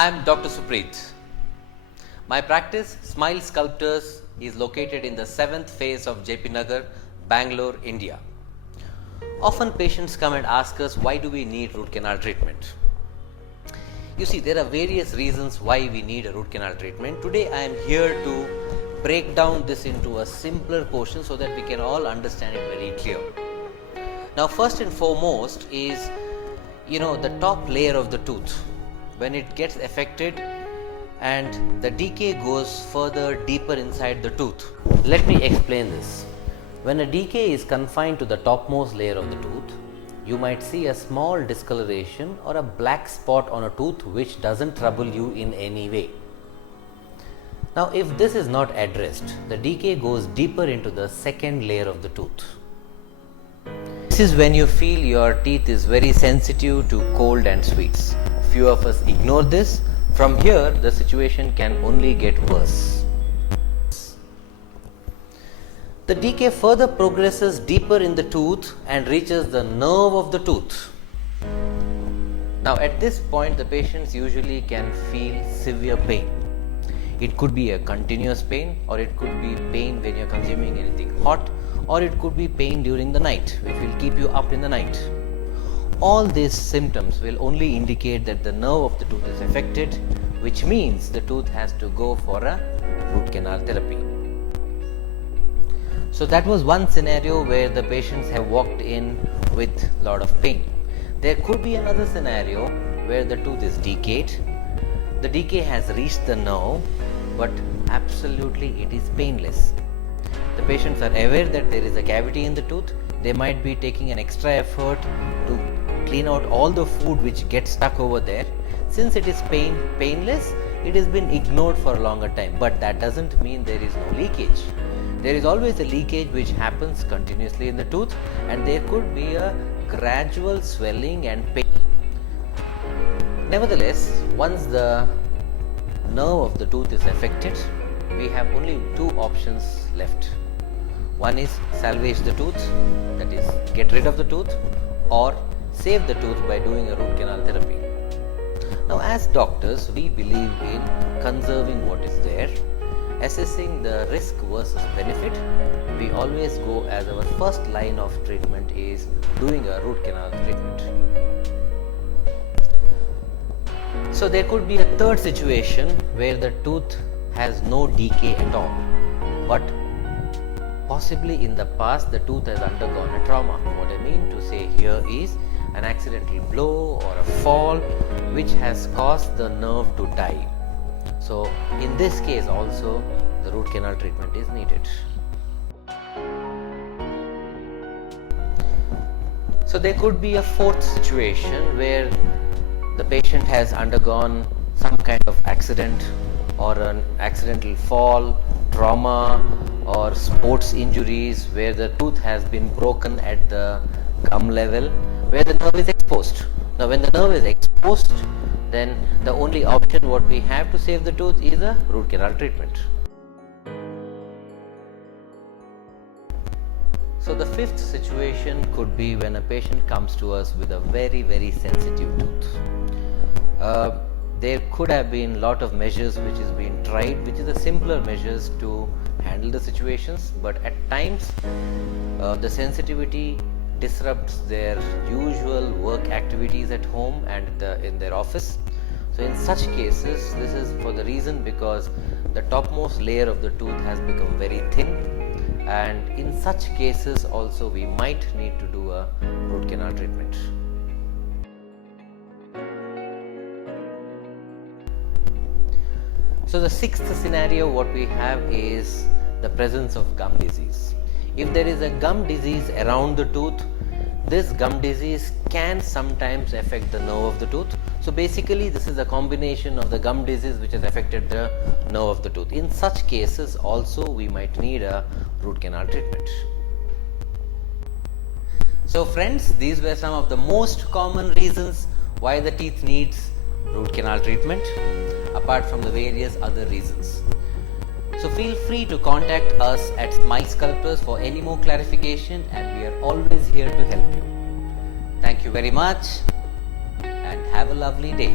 I am Dr. Supreet. My practice, Smile Sculptors, is located in the 7th phase of JP Nagar, Bangalore, India. Often patients come and ask us, why do we need root canal treatment? You see, there are various reasons why we need a root canal treatment. Today I am here to break down this into a simpler portion so that we can all understand it very clear. Now, first and foremost is, the top layer of the tooth. When it gets affected and the decay goes further deeper inside the tooth. Let me explain this. When a decay is confined to the topmost layer of the tooth, you might see a small discoloration or a black spot on a tooth which doesn't trouble you in any way. Now, if this is not addressed, the decay goes deeper into the second layer of the tooth. This is when you feel your teeth is very sensitive to cold and sweets. Few of us ignore this. From here, the situation can only get worse. The decay further progresses deeper in the tooth and reaches the nerve of the tooth. Now, at this point, the patients usually can feel severe pain. It could be a continuous pain, or it could be pain when you're consuming anything hot, or it could be pain during the night, which will keep you up in the night. All these symptoms will only indicate that the nerve of the tooth is affected, which means the tooth has to go for a root canal therapy. So that was one scenario where the patients have walked in with a lot of pain. There could be another scenario where the tooth is decayed. The decay has reached the nerve, but absolutely it is painless. The patients are aware that there is a cavity in the tooth. They might be taking an extra effort to clean out all the food which gets stuck over there. Since it is painless, it has been ignored for a longer time, but that doesn't mean there is no leakage. There is always a leakage which happens continuously in the tooth, and there could be a gradual swelling and pain. Nevertheless, once the nerve of the tooth is affected, we have only two options left. One is salvage the tooth, that is, get rid of the tooth, or save the tooth by doing a root canal therapy. Now, as doctors, we believe in conserving what is there. Assessing the risk versus benefit, we always go as our first line of treatment is doing a root canal treatment. So there could be a third situation where the tooth has no decay at all, but possibly in the past the tooth has undergone a trauma. What I mean to say here is an accidental blow or a fall which has caused the nerve to die. So in this case also the root canal treatment is needed. So there could be a fourth situation where the patient has undergone some kind of accident or an accidental fall, trauma, or sports injuries where the tooth has been broken at the gum level where the nerve is exposed. Now, when the nerve is exposed, then the only option what we have to save the tooth is a root canal treatment. So the fifth situation could be when a patient comes to us with a very, very sensitive tooth. There could have been a lot of measures which is being tried, which is the simpler measures to handle the situations, but at times the sensitivity disrupts their usual work activities at home and in their office. So in such cases, this is for the reason because the topmost layer of the tooth has become very thin, and in such cases also we might need to do a root canal treatment. So the sixth scenario what we have is the presence of gum disease. If there is a gum disease around the tooth, this gum disease can sometimes affect the nerve of the tooth. So basically this is a combination of the gum disease which has affected the nerve of the tooth. In such cases also we might need a root canal treatment. So friends, these were some of the most common reasons why the teeth needs root canal treatment, apart from the various other reasons. So feel free to contact us at Smile Sculptors for any more clarification, and we are always here to help you. Thank you very much and have a lovely day.